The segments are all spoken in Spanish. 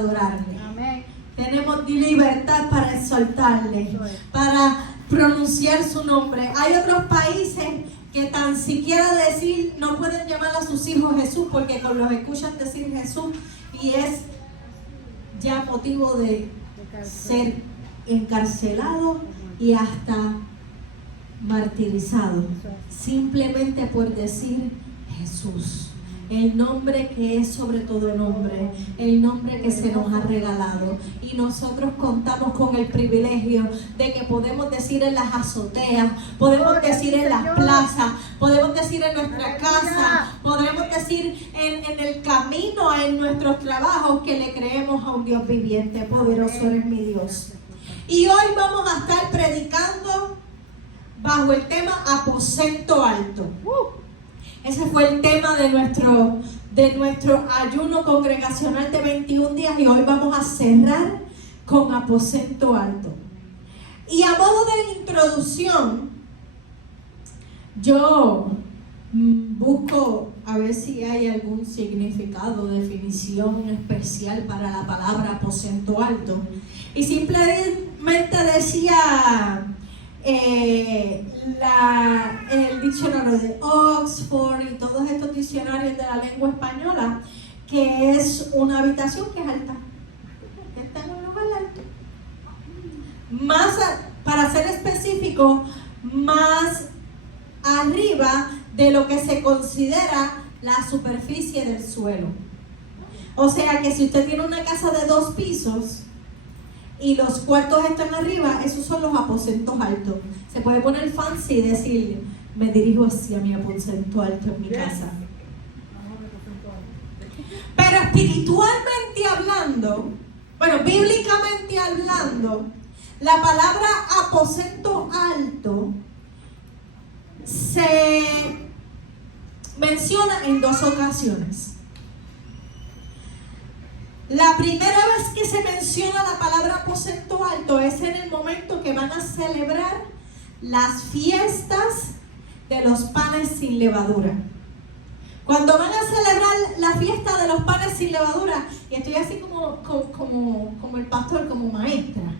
adorarle. Amén. Tenemos libertad para exaltarle, para pronunciar su nombre. Hay otros países que tan siquiera decir, no pueden llamar a sus hijos Jesús porque los escuchan decir Jesús y es ya motivo de ser encarcelado y hasta martirizado, simplemente por decir Jesús. El nombre que es sobre todo nombre, el nombre que se nos ha regalado. Y nosotros contamos con el privilegio de que podemos decir en las azoteas, podemos decir en las plazas, podemos decir en nuestra casa, podemos decir en el camino, en nuestros trabajos, que le creemos a un Dios viviente. Poderoso eres mi Dios. Y hoy vamos a estar predicando bajo el tema aposento alto. Ese fue el tema de nuestro ayuno congregacional de 21 días y hoy vamos a cerrar con aposento alto. Y a modo de introducción, yo busco a ver si hay algún significado, definición especial para la palabra aposento alto. Y simplemente decía el diccionario de Oxford y todos estos diccionarios de la lengua española, que es una habitación que es alta, que está en un lugar alto. Más, para ser específico, más arriba de lo que se considera la superficie del suelo. O sea que si usted tiene una casa de 2 pisos y los cuartos están arriba, esos son los aposentos altos. Se puede poner fancy y decir, me dirijo hacia mi aposento alto en mi casa. Pero espiritualmente hablando, bueno, bíblicamente hablando, la palabra aposento alto se menciona en 2 ocasiones. La primera vez que se menciona la palabra aposento alto es en el momento que van a celebrar las fiestas de los panes sin levadura. Cuando van a celebrar la fiesta de los panes sin levadura, y estoy así como el pastor, como maestra,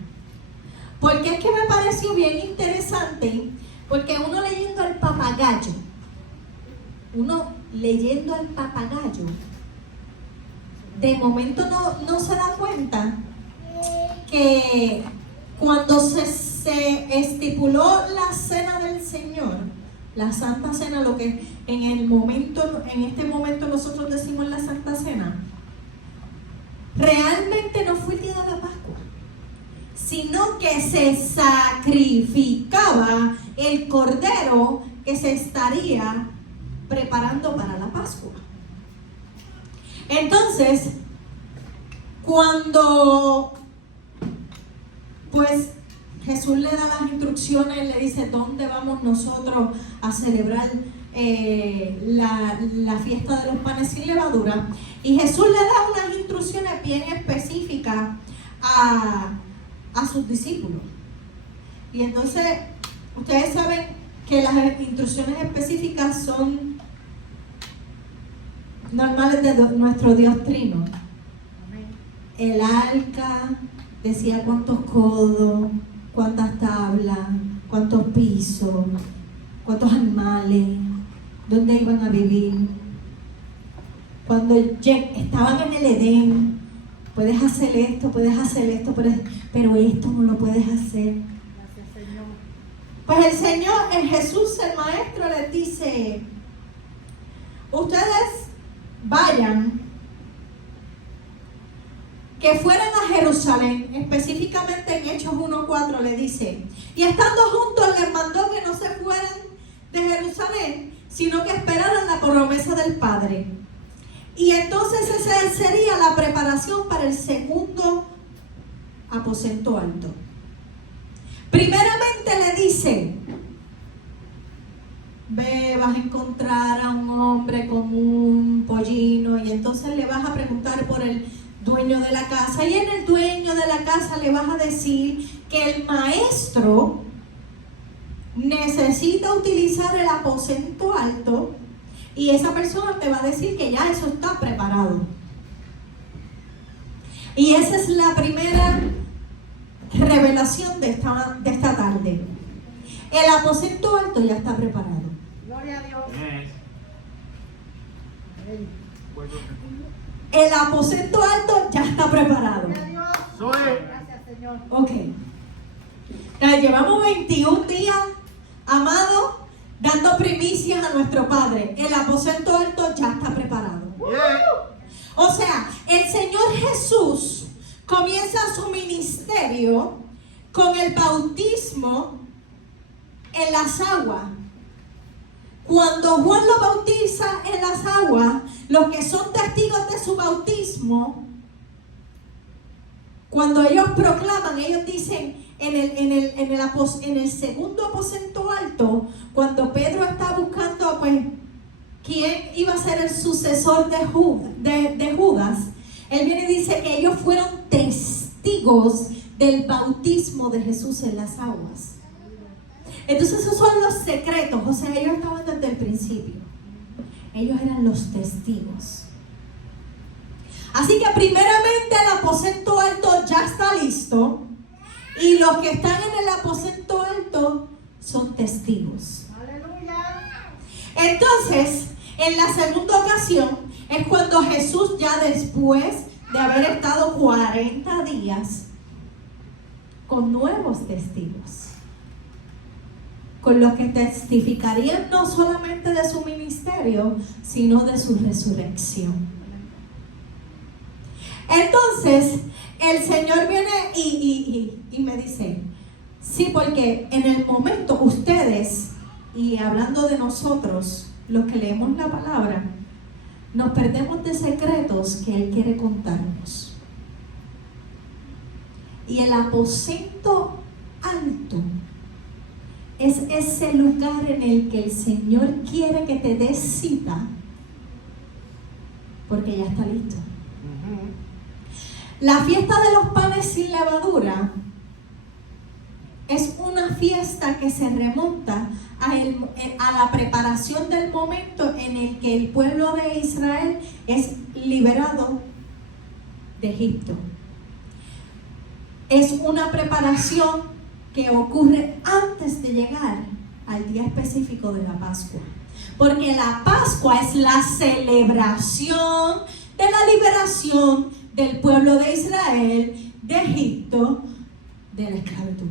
porque es que me pareció bien interesante, porque uno leyendo al papagayo, de momento no se da cuenta que cuando se estipuló la cena del Señor, la Santa Cena, lo que en este momento nosotros decimos la Santa Cena, realmente no fue el día de la Pascua, sino que se sacrificaba el cordero que se estaría preparando para la Pascua. Entonces, cuando pues Jesús le da las instrucciones, le dice dónde vamos nosotros a celebrar la fiesta de los panes sin levadura, y Jesús le da unas instrucciones bien específicas a sus discípulos. Y entonces, ustedes saben que las instrucciones específicas son normales de nuestro Dios Trino. El arca decía cuántos codos, cuántas tablas, cuántos pisos, cuántos animales, dónde iban a vivir. Cuando estaban en el Edén, puedes hacer esto, pero esto no lo puedes hacer. Pues el Jesús, el Maestro, les dice, ustedes vayan, que fueran a Jerusalén, específicamente en Hechos 1:4 le dice, y estando juntos les mandó que no se fueran de Jerusalén, sino que esperaran la promesa del Padre. Y entonces esa sería la preparación para el segundo aposento alto. Primeramente le dice, ve, vas a encontrar a un hombre con un pollino y entonces le vas a preguntar por el dueño de la casa, y en el dueño de la casa le vas a decir que el maestro necesita utilizar el aposento alto y esa persona te va a decir que ya eso está preparado. Y esa es la primera revelación de esta tarde. El aposento alto ya está preparado. Gloria a Dios. El aposento alto ya está preparado. Gloria a Dios. Gracias, Señor. Ok. Llevamos 21 días, amado, dando primicias a nuestro Padre. El aposento alto ya está preparado. O sea, el Señor Jesús comienza su ministerio con el bautismo en las aguas. Cuando Juan lo bautiza en las aguas, los que son testigos de su bautismo, cuando ellos proclaman, ellos dicen en el segundo aposento alto, cuando Pedro está buscando pues quién iba a ser el sucesor de Judas, él viene y dice que ellos fueron testigos del bautismo de Jesús en las aguas. Entonces esos son los secretos. O sea, ellos estaban desde el principio. Ellos eran los testigos. Así que primeramente el aposento alto ya está listo. Y los que están en el aposento alto son testigos. Aleluya. Entonces, en la segunda ocasión es cuando Jesús, ya después de haber estado 40 días con nuevos testigos, con los que testificarían no solamente de su ministerio, sino de su resurrección. Entonces, el Señor viene y me dice, sí, porque en el momento ustedes, y hablando de nosotros, los que leemos la palabra, nos perdemos de secretos que Él quiere contarnos. Y el aposento alto es ese lugar en el que el Señor quiere que te des cita, porque ya está listo. La fiesta de los panes sin levadura es una fiesta que se remonta a la preparación del momento en el que el pueblo de Israel es liberado de Egipto. Es una preparación que ocurre antes de llegar al día específico de la Pascua. Porque la Pascua es la celebración de la liberación del pueblo de Israel de Egipto, de la esclavitud.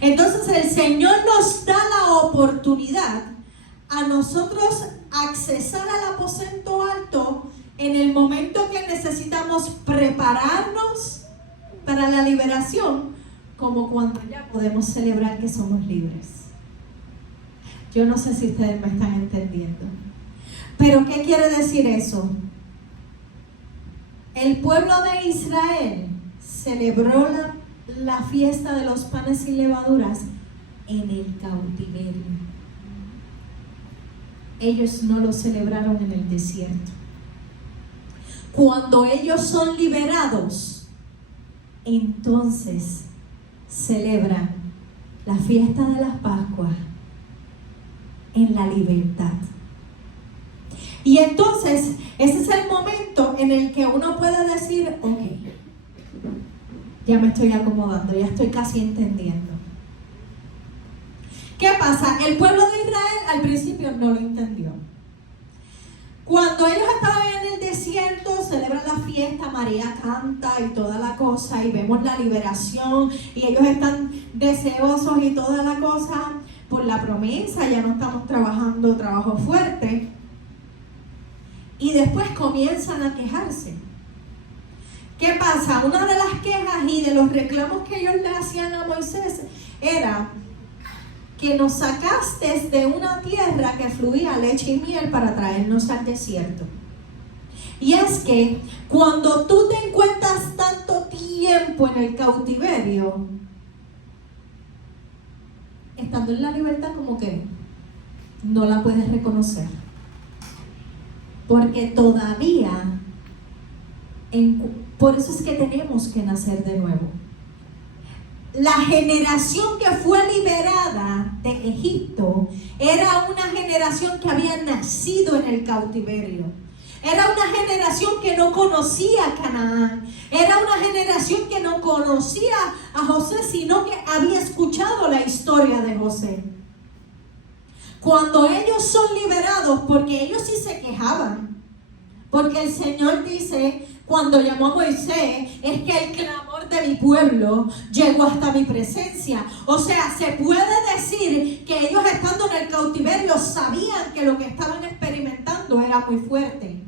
Entonces el Señor nos da la oportunidad a nosotros accesar al aposento alto en el momento que necesitamos prepararnos para la liberación, como cuando ya podemos celebrar que somos libres. Yo no sé si ustedes me están entendiendo. Pero ¿qué quiere decir eso? El pueblo de Israel celebró la fiesta de los panes sin levaduras en el cautiverio. Ellos no lo celebraron en el desierto. Cuando ellos son liberados, entonces celebran la fiesta de las Pascuas en la libertad. Y entonces ese es el momento en el que uno puede decir, ok, ya me estoy acomodando, ya estoy casi entendiendo. ¿Qué pasa? El pueblo de Israel al principio no lo entendió. Cuando ellos estaban en el desierto, celebran la fiesta, María canta y toda la cosa, y vemos la liberación, y ellos están deseosos y toda la cosa por la promesa, ya no estamos trabajando trabajo fuerte. Y después comienzan a quejarse. ¿Qué pasa? Una de las quejas y de los reclamos que ellos le hacían a Moisés era que nos sacaste de una tierra que fluía leche y miel para traernos al desierto. Y es que cuando tú te encuentras tanto tiempo en el cautiverio, estando en la libertad, como que no la puedes reconocer. Porque todavía, por eso es que tenemos que nacer de nuevo. La generación que fue liberada de Egipto era una generación que había nacido en el cautiverio. Era una generación que no conocía a Canaán. Era una generación que no conocía a José, sino que había escuchado la historia de José. Cuando ellos son liberados, porque ellos sí se quejaban, porque el Señor dice, cuando llamó a Moisés, es que el clamor de mi pueblo llegó hasta mi presencia. O sea, se puede decir que ellos estando en el cautiverio sabían que lo que estaban experimentando era muy fuerte.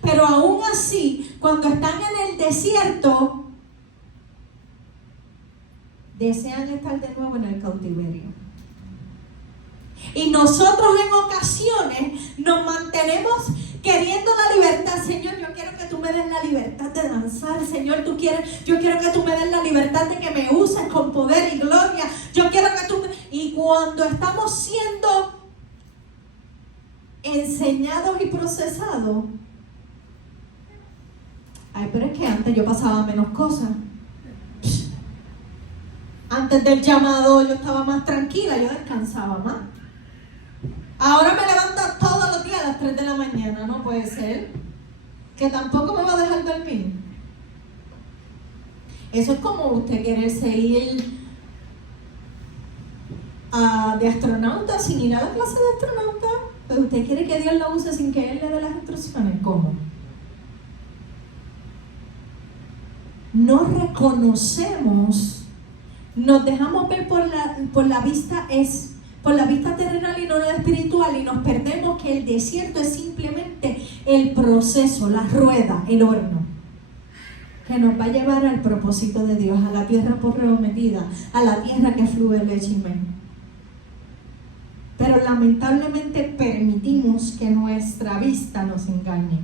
Pero aún así, cuando están en el desierto, desean estar de nuevo en el cautiverio. Y nosotros en ocasiones nos mantenemos queriendo la libertad. Señor, yo quiero que tú me des la libertad de danzar. Señor, yo quiero que tú me des la libertad de que me uses con poder y gloria. Yo quiero que tú Y cuando estamos siendo enseñados y procesados, ay, pero es que antes yo pasaba menos cosas. Antes del llamado yo estaba más tranquila, yo descansaba más. Ahora me levanto todos los días a las 3 de la mañana, no puede ser. Que tampoco me va a dejar dormir. Eso es como usted quererse ir de astronauta sin ir a la clase de astronauta. Pero usted quiere que Dios la use sin que Él le dé las instrucciones. ¿Cómo? No reconocemos, nos dejamos ver por la vista terrenal y no la espiritual, y nos perdemos que el desierto es simplemente el proceso, la rueda, el horno, que nos va a llevar al propósito de Dios, a la tierra prometida, a la tierra que fluye leche y miel. Pero lamentablemente permitimos que nuestra vista nos engañe.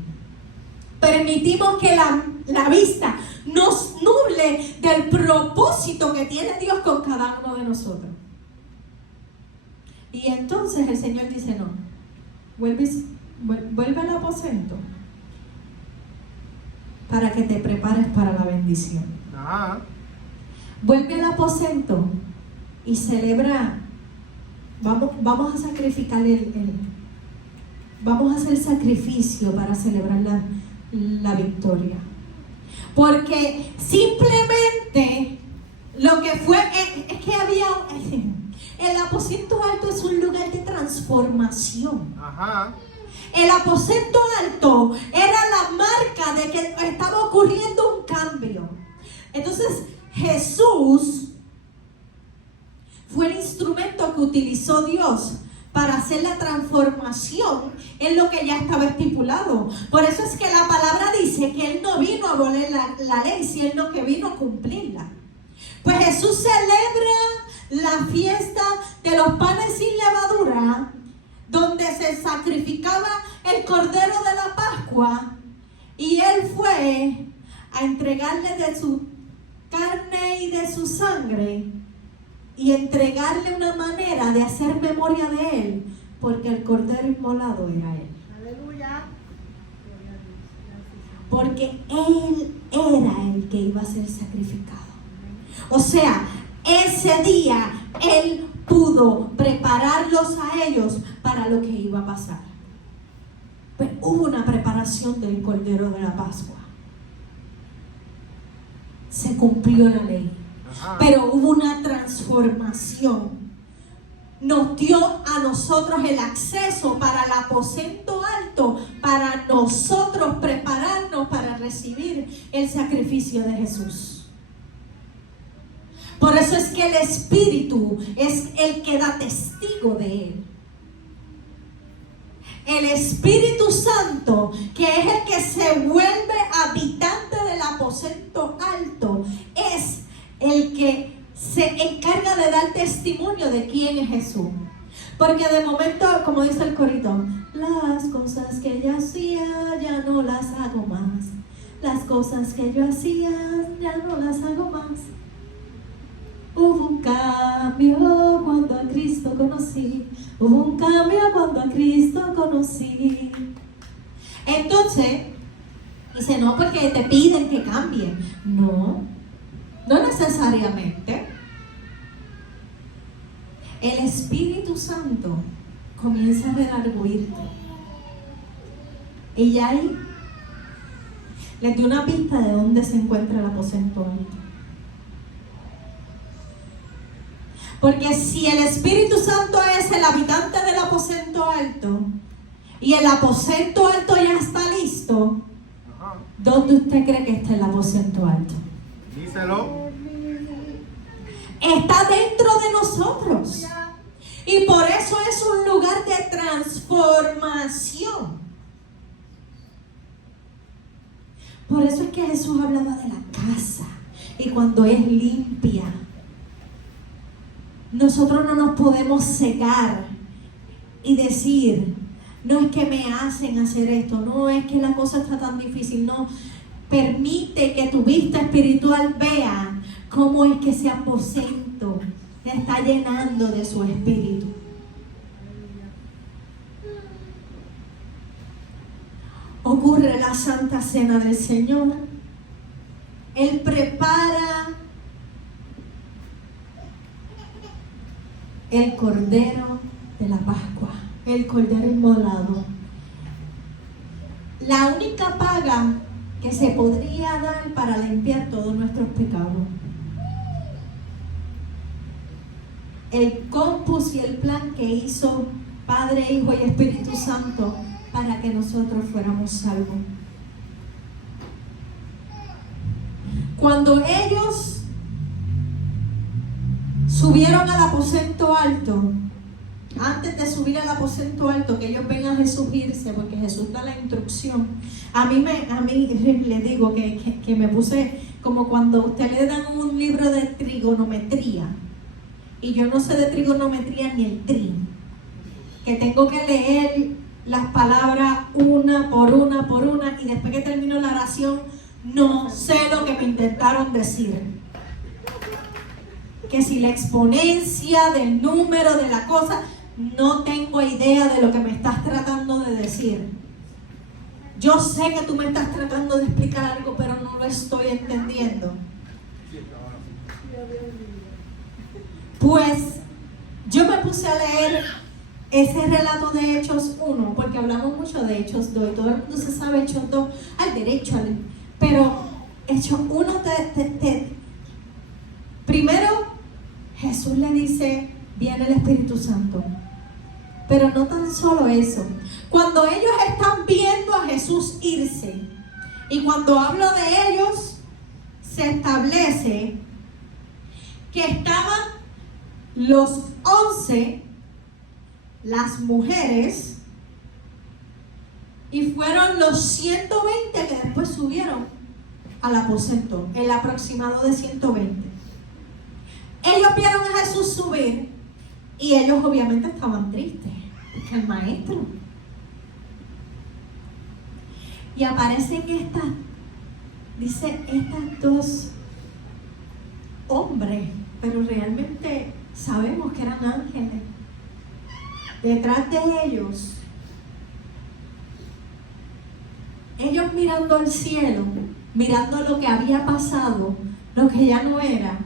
Permitimos que la vista nos nuble del propósito que tiene Dios con cada uno de nosotros. Y entonces el Señor dice, no, vuelve al aposento para que te prepares para la bendición. Vuelve al aposento y celebra. Vamos a sacrificar vamos a hacer sacrificio para celebrar la victoria. Porque simplemente lo que fue es que había el aposento alto es un lugar de transformación. El aposento alto era la marca de que estaba ocurriendo un cambio. Entonces Jesús fue el instrumento que utilizó Dios para hacer la transformación en lo que ya estaba estipulado. Por eso es que la palabra dice que Él no vino a abolir la ley, sino que vino a cumplirla. Pues Jesús celebra la fiesta de los panes sin levadura, donde se sacrificaba el cordero de la Pascua, y Él fue a entregarle de su carne y de su sangre, y entregarle una manera de hacer memoria de Él, porque el cordero inmolado era Él. Aleluya. Porque Él era el que iba a ser sacrificado. O sea, ese día Él pudo prepararlos a ellos para lo que iba a pasar. Pues hubo una preparación del cordero de la Pascua. Se cumplió la ley. Pero hubo una transformación. Nos dio a nosotros el acceso para el aposento alto, para nosotros prepararnos para recibir el sacrificio de Jesús. Por eso es que el Espíritu es el que da testigo de Él. El Espíritu Santo, que es el que se vuelve habitante del aposento alto, es el que se encarga de dar testimonio de quién es Jesús. Porque de momento, como dice el corito, las cosas que yo hacía ya no las hago más. Las cosas que yo hacía ya no las hago más. Hubo un cambio cuando a Cristo conocí. Hubo un cambio cuando a Cristo conocí. Entonces, dice, no, porque te piden que cambie. No necesariamente. El Espíritu Santo comienza a redarguirte. Y hay les di una pista de dónde se encuentra el aposento alto. Porque si el Espíritu Santo es el habitante del aposento alto y el aposento alto ya está listo, ¿dónde usted cree que está el aposento alto? Díselo. Está dentro de nosotros. Y por eso es un lugar de transformación. Por eso es que Jesús hablaba de la casa. Y cuando es limpia, nosotros no nos podemos cegar y decir, no es que me hacen hacer esto, no es que la cosa está tan difícil, no. Permite que tu vista espiritual vea cómo es que ese aposento te está llenando de su espíritu. Ocurre la Santa Cena del Señor. Él prepara el Cordero de la Pascua, el Cordero inmolado. La única paga que se podría dar para limpiar todos nuestros pecados. El compás y el plan que hizo Padre, Hijo y Espíritu Santo para que nosotros fuéramos salvos. Cuando ellos subieron al aposento alto, antes de subir al aposento alto, que ellos ven a Jesús irse, porque Jesús da la instrucción. A mí le digo que me puse como cuando usted le dan un libro de trigonometría, y yo no sé de trigonometría ni el tri, que tengo que leer las palabras una por una, y después que termino la oración, no sé lo que me intentaron decir. Que si la exponencia del número de la cosa, no tengo idea de lo que me estás tratando de decir. Yo sé que tú me estás tratando de explicar algo, pero no lo estoy entendiendo. Pues yo me puse a leer ese relato de Hechos 1, porque hablamos mucho de Hechos 2, y todo el mundo se sabe Hechos 2 al derecho, pero Hechos 1 primero Jesús le dice, viene el Espíritu Santo. Pero no tan solo eso. Cuando ellos están viendo a Jesús irse, y cuando hablo de ellos, se establece que estaban los 11, las mujeres, y fueron los 120 que después subieron al aposento, el aproximado de 120. Ellos vieron a Jesús subir y ellos obviamente estaban tristes, porque el maestro. Y aparecen estas dos hombres, pero realmente sabemos que eran ángeles. Detrás de ellos mirando al cielo, mirando lo que había pasado, lo que ya no era.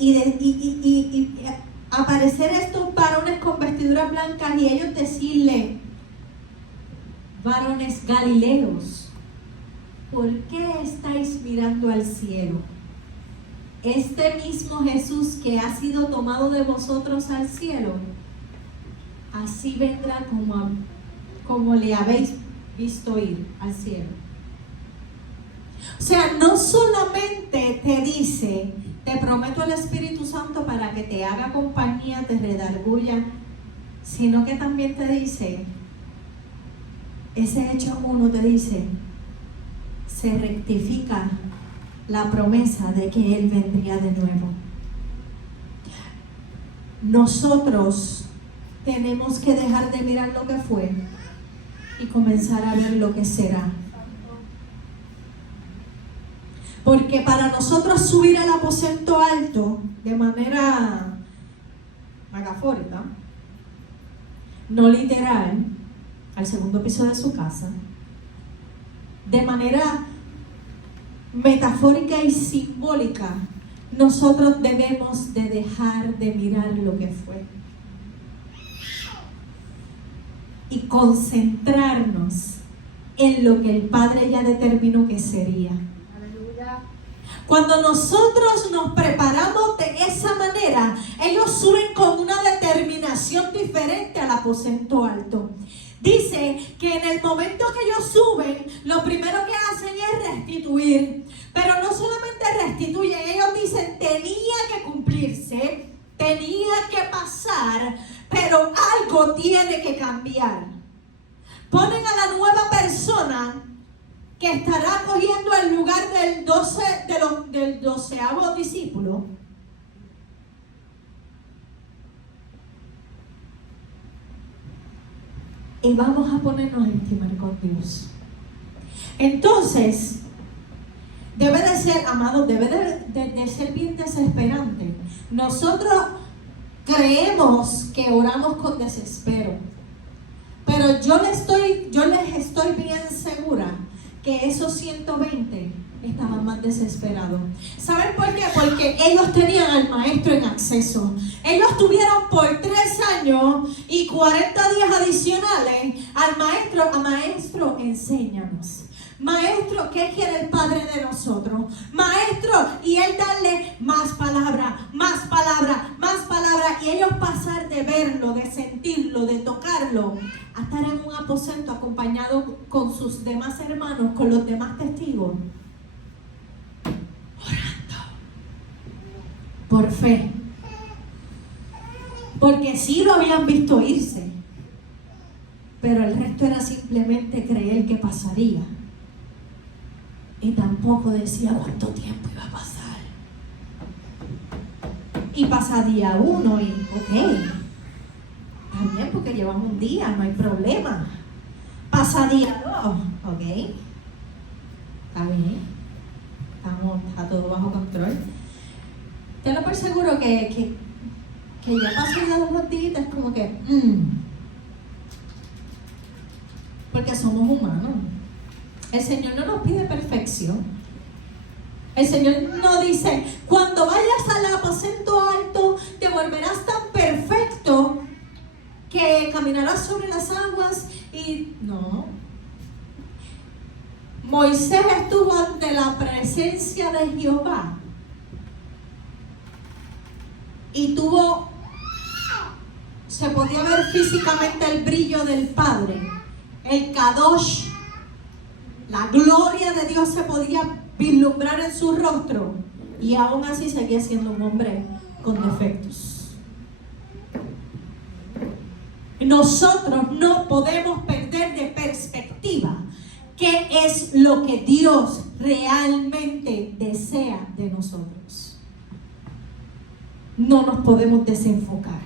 Y aparecer estos varones con vestiduras blancas y ellos decirle, varones galileos, ¿por qué estáis mirando al cielo? Este mismo Jesús que ha sido tomado de vosotros al cielo, así vendrá como le habéis visto ir al cielo. O sea, no solamente te dice, te prometo el Espíritu Santo para que te haga compañía, te redarguya, sino que también te dice, ese Hechos 1 te dice, se rectifica la promesa de que Él vendría de nuevo. Nosotros tenemos que dejar de mirar lo que fue y comenzar a ver lo que será. Porque para nosotros subir al aposento alto de manera metafórica, no literal, al segundo piso de su casa, de manera metafórica y simbólica, nosotros debemos de dejar de mirar lo que fue y concentrarnos en lo que el Padre ya determinó que sería. Aleluya. Cuando nosotros nos preparamos de esa manera, ellos suben con una determinación diferente al aposento alto. Dice que en el momento que ellos suben, lo primero que hacen es restituir. Pero no solamente restituyen, ellos dicen, tenía que cumplirse, tenía que pasar, pero algo tiene que cambiar. Ponen a la nueva persona que estará cogiendo el lugar del 12º discípulo. Y vamos a ponernos a intimar con Dios. Entonces, debe de ser, amados, debe de ser bien desesperante. Nosotros creemos que oramos con desespero, pero yo les estoy bien segura que esos 120 estaban más desesperados. ¿Saben por qué? Porque ellos tenían al maestro en acceso. Ellos tuvieron por 3 años y 40 días adicionales al maestro, enséñanos. Maestro, ¿qué quiere el Padre de nosotros? Maestro, y él darle más palabra, más palabra, más palabra, y ellos pasar de verlo, de sentirlo, de tocarlo, a estar en un aposento acompañado con sus demás hermanos, con los demás testigos, orando por fe, porque sí lo habían visto irse, pero el resto era simplemente creer que pasaría. Y tampoco decía cuánto tiempo iba a pasar. Y pasa día 1 y ok, también porque llevamos un día, no hay problema. Pasa día 2, ok, está bien, está todo bajo control. Tenlo por seguro que ya pasan las 2 días, es como que porque somos humanos. El Señor no nos pide perfección. El Señor no dice, cuando vayas al aposento alto, te volverás tan perfecto que caminarás sobre las aguas y no. Moisés estuvo ante la presencia de Jehová y se podía ver físicamente el brillo del Padre, el Kadosh. La gloria de Dios se podía vislumbrar en su rostro y aún así seguía siendo un hombre con defectos. Nosotros no podemos perder de perspectiva qué es lo que Dios realmente desea de nosotros. No nos podemos desenfocar.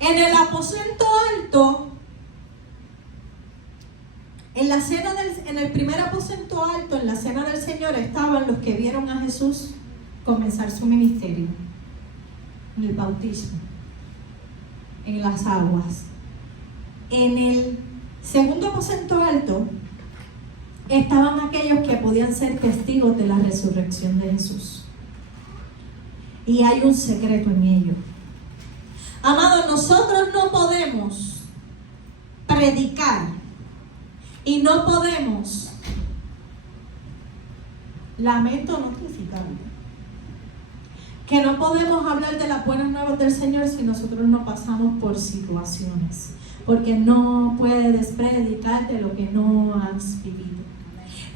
En el aposento alto, en el primer aposento alto, en la cena del Señor, estaban los que vieron a Jesús comenzar su ministerio, en el bautismo, en las aguas. En el segundo aposento alto estaban aquellos que podían ser testigos de la resurrección de Jesús. Y hay un secreto en ello. Amados, nosotros no podemos predicar y no podemos, lamento notificarlo, que no podemos hablar de las buenas nuevas del Señor si nosotros no pasamos por situaciones, porque no puedes predicar de lo que no has vivido.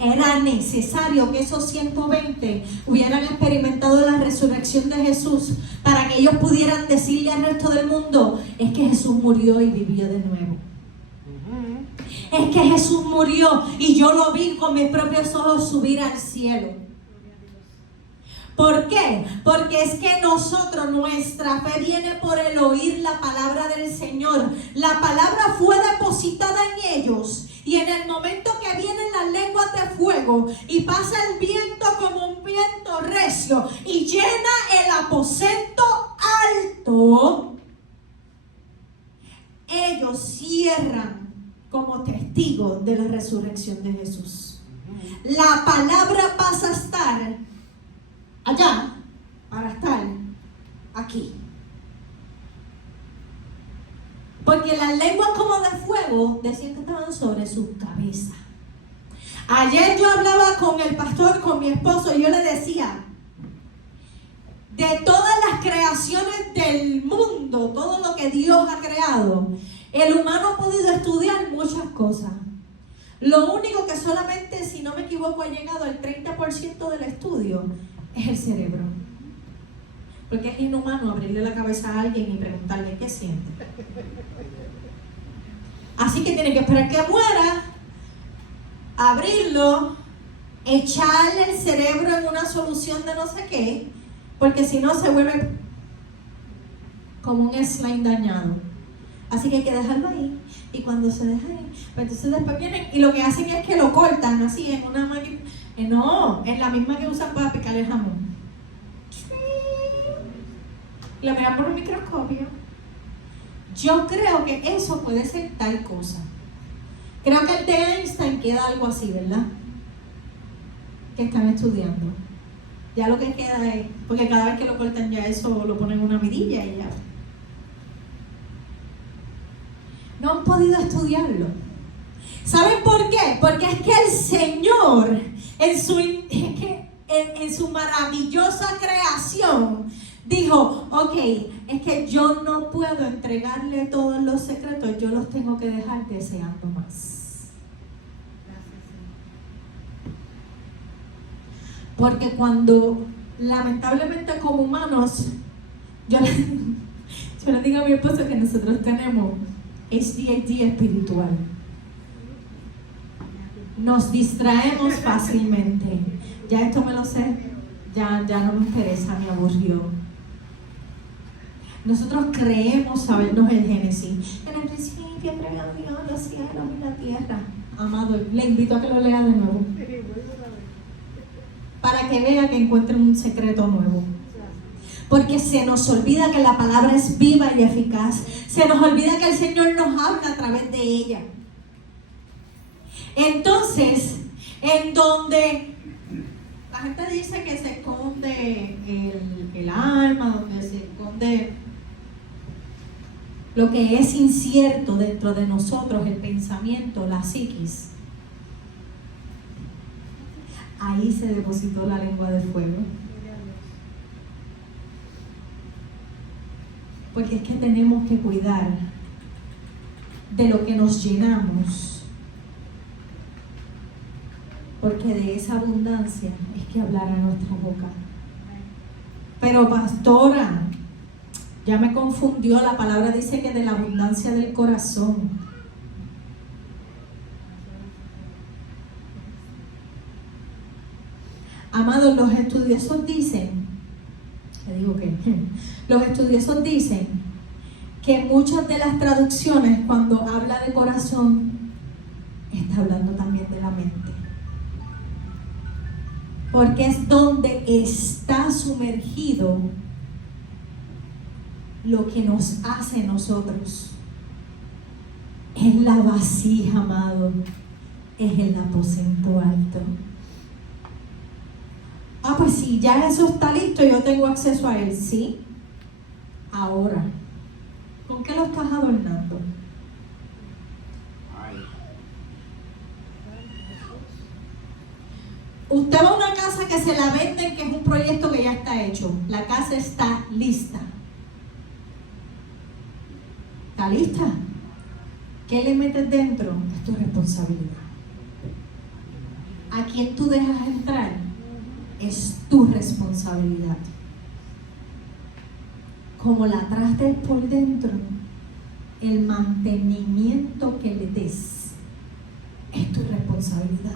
Era necesario que esos 120 hubieran experimentado la resurrección de Jesús para que ellos pudieran decirle al resto del mundo, es que Jesús murió y vivió de nuevo. Es que Jesús murió y yo lo vi con mis propios ojos subir al cielo. ¿Por qué? Porque es que nuestra fe viene por el oír la palabra del Señor. La palabra fue depositada en ellos y en el momento que vienen las lenguas de fuego y pasa el viento como un viento recio y llena el aposento alto, ellos cierran como testigos de la resurrección de Jesús. La palabra pasa a estar allá para estar aquí. Porque las lenguas como de fuego decían que estaban sobre su cabeza. Ayer yo hablaba con el pastor, con mi esposo, y yo le decía, de todas las creaciones del mundo, todo lo que Dios ha creado, el humano ha podido estudiar muchas cosas. Lo único que solamente, si no me equivoco, ha llegado al 30% del estudio es el cerebro. Porque es inhumano abrirle la cabeza a alguien y preguntarle qué siente. Así que tiene que esperar que muera, abrirlo, echarle el cerebro en una solución de no sé qué, porque si no se vuelve como un slime dañado. Así que hay que dejarlo ahí. Y cuando se deja ahí, pues entonces después vienen y lo que hacen es que lo cortan así en una máquina. No, es la misma que usan para picar el jamón. Y la miran por un microscopio. Yo creo que eso puede ser tal cosa. Creo que el de Einstein queda algo así, ¿verdad? Que están estudiando. Ya lo que queda es, porque cada vez que lo cortan ya eso lo ponen en una mirilla y ya. No han podido estudiarlo. ¿Saben por qué? Porque es que el Señor, en su maravillosa creación, dijo, ok, es que yo no puedo entregarle todos los secretos, yo los tengo que dejar deseando más. Porque cuando, lamentablemente como humanos, yo le digo a mi esposo que nosotros tenemos ADHD espiritual. Nos distraemos fácilmente. Ya esto me lo sé, ya no me interesa, me aburrió. Nosotros creemos sabernos el Génesis. En el principio creó Dios los cielos y la tierra. Amado, le invito a que lo lea de nuevo. Para que vea que encuentre un secreto nuevo. Porque se nos olvida que la palabra es viva y eficaz. Se nos olvida que el Señor nos habla a través de ella. Entonces, en donde la gente dice que se esconde el alma, donde se esconde lo que es incierto dentro de nosotros, el pensamiento, la psiquis, ahí se depositó la lengua de fuego. Porque es que tenemos que cuidar de lo que nos llenamos. Porque de esa abundancia es que hablará nuestra boca. Pero pastora, ya me confundió, la palabra dice que de la abundancia del corazón. Amados, los estudiosos dicen, los estudiosos dicen que muchas de las traducciones, cuando habla de corazón, está hablando también de la mente. Porque es donde está sumergido lo que nos hace nosotros. Es la vasija, amado. Es el aposento alto. Ah, pues si ya eso está listo, yo tengo acceso a él, ¿sí? Ahora, ¿con qué lo estás adornando? Usted va a una casa que se la venden, que es un proyecto que ya está hecho. La casa está lista. ¿Está lista? ¿Qué le metes dentro? Es tu responsabilidad. ¿A quién tú dejas entrar? Es tu responsabilidad. Como la trates por dentro, el mantenimiento que le des es tu responsabilidad.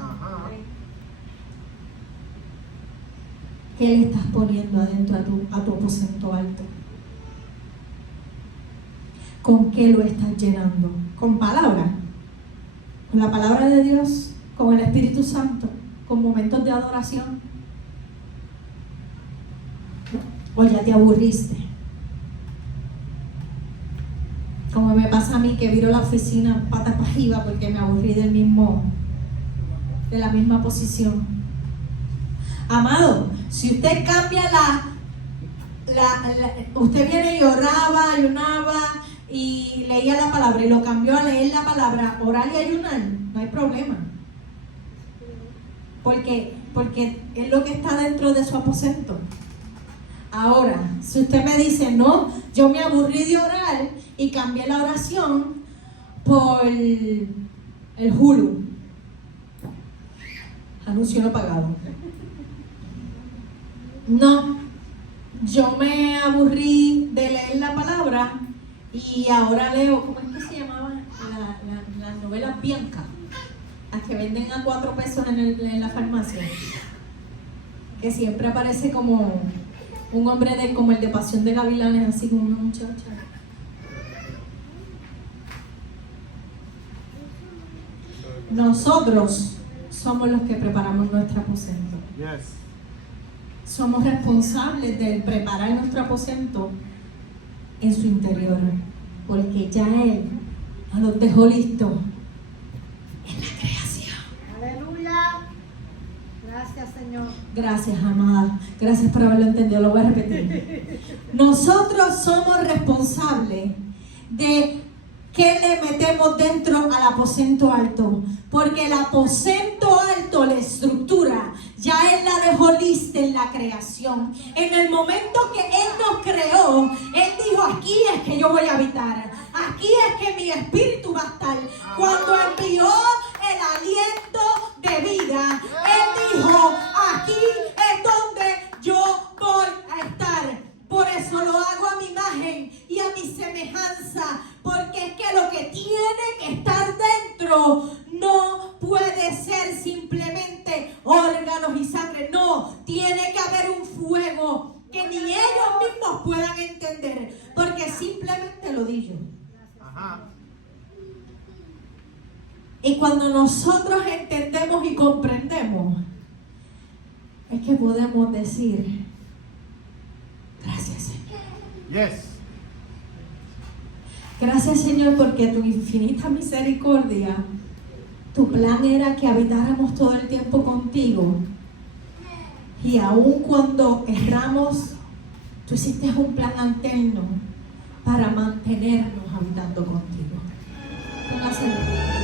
¿Qué le estás poniendo adentro a tu aposento alto? ¿Con qué lo estás llenando? ¿Con palabra? ¿Con la palabra de Dios? ¿Con el Espíritu Santo? ¿Con momentos de adoración? ¿O ya te aburriste? Como me pasa a mí, que viro la oficina patas para arriba porque me aburrí de la misma posición. Amado, si usted cambia usted viene y oraba, ayunaba y leía la palabra y lo cambió a leer la palabra orar y ayunar, no hay problema. Porque es lo que está dentro de su aposento. Ahora, si usted me dice, no, yo me aburrí de orar y cambié la oración por el Hulu, anuncio no pagado. No, yo me aburrí de leer la palabra y ahora leo, ¿cómo es que se llamaba? Las novelas Bianca, las que venden a 4 pesos en la farmacia, que siempre aparece como un hombre como el de Pasión de Gavilanes, así como una muchacha. Nosotros somos los que preparamos nuestro aposento. Yes. Somos responsables de preparar nuestro aposento en su interior, porque ya Él nos los dejó listos en la creación. Aleluya. Gracias, Señor. Gracias, amada. Gracias por haberlo entendido. Lo voy a repetir. Nosotros somos responsables de qué le metemos dentro al aposento alto. Porque el aposento alto, la estructura, ya Él la dejó lista en la creación. En el momento que Él nos creó, Él dijo, aquí es que yo voy a habitar. Aquí es que mi espíritu va a estar. Cuando envió el aliento de vida, Él dijo, aquí es donde yo voy a estar. Por eso lo hago a mi imagen y a mi semejanza, porque es que lo que tiene que estar dentro no puede ser simplemente órganos y sangre. No, tiene que haber un fuego que ni ellos mismos puedan entender, porque simplemente lo digo. Ajá. Y cuando nosotros entendemos y comprendemos, es que podemos decir, gracias, Señor. Yes. Gracias, Señor, porque tu infinita misericordia, tu plan era que habitáramos todo el tiempo contigo. Y aun cuando erramos, tú hiciste un plan alterno para mantenernos habitando contigo. Póngase de pie.